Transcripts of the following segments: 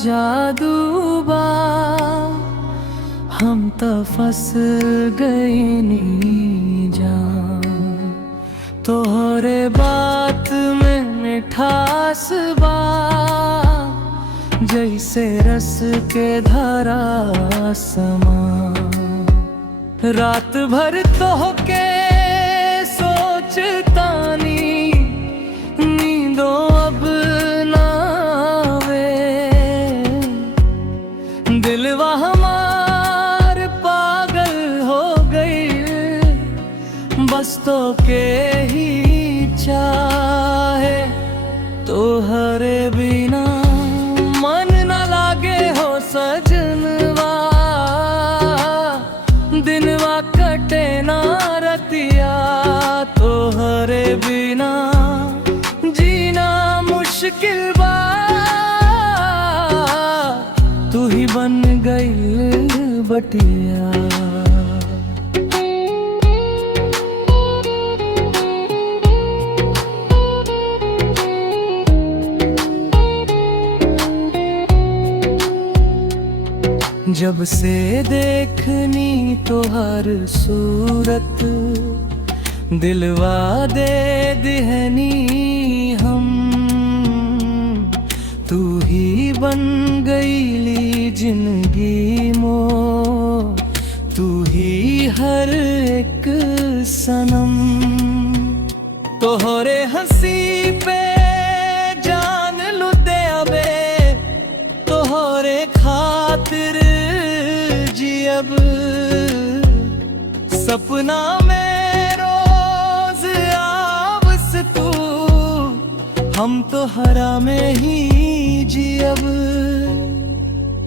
जादू बा हम तो फंस गए नी जान। तोहरे बात में मिठास बा जैसे रस के धारा समा। रात भर तोहके सोचतानी नींदों अब ना आवे। दिलवा हमार पागल हो गई बस तो के ही चाहे। तोहरे बिना मन न लागे हो सजनवा दिनवा कटे ना रतिया। तोहरे बिना जीना मुश्किल बा तू ही बन गई बटिया। जब से देखनी तोहर सूरत दिलवा दे दिहनी हम। तू ही बन गईली जिंदगी मो तू ही हर एक सनम। तोहरे हंसी पे जान लुटे अबे तोहरे खातिर अब सपना में रोज आवस तू हम तो हरा में ही जी। अब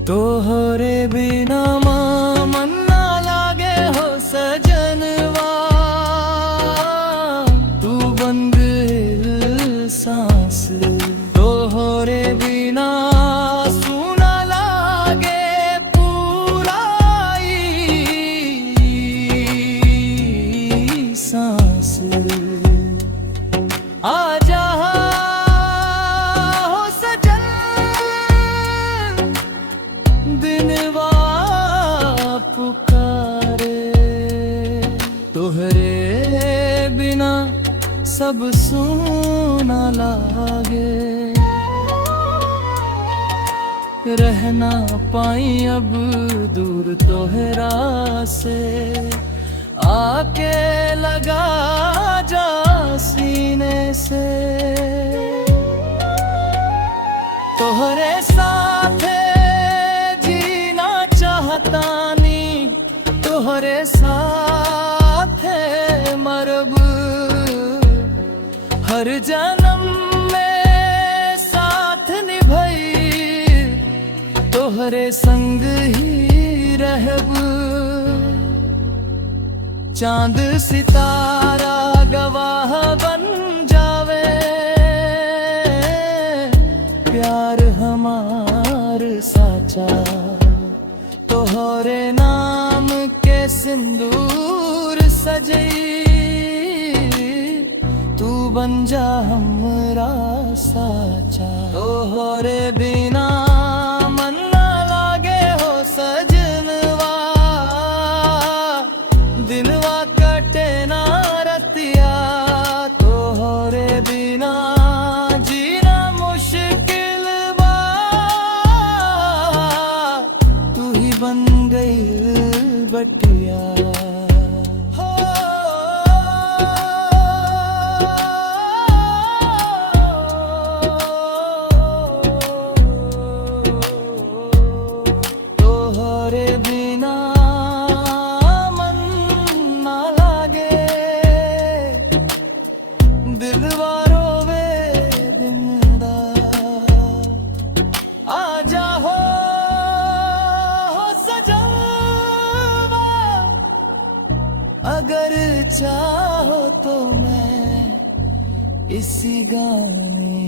तोहरे बिना मन ना लागे हो सजनवा तू बन गई सांस। तोहरे बिना आजा हो सजन दिनवा पुकारे। तोहरे बिना सब सूना लागे रहना पाई अब दूर तोहरा से। आके लगा जा सीने से तोहरे साथ जीना चाहतानी तोहरे साथ मरब। हर जन्म में साथ निभाई तोहरे संग ही रहब। चांद सितारा गवाह बन जावे प्यार हमार साचा। तोहरे नाम के सिंदूर सजई तू बन जा हमरा साचा। तोहरे बिना मन ना लागे हो सजनवा दिनवा कटे ना रतिया। तोहरे बिना जीना मुश्किल बा तू ही बन गई बटिया। तोहरे बिना दिलवा रोवे दिनदा। आजा हो सजनवा अगर चाहो तो मैं इसी गाने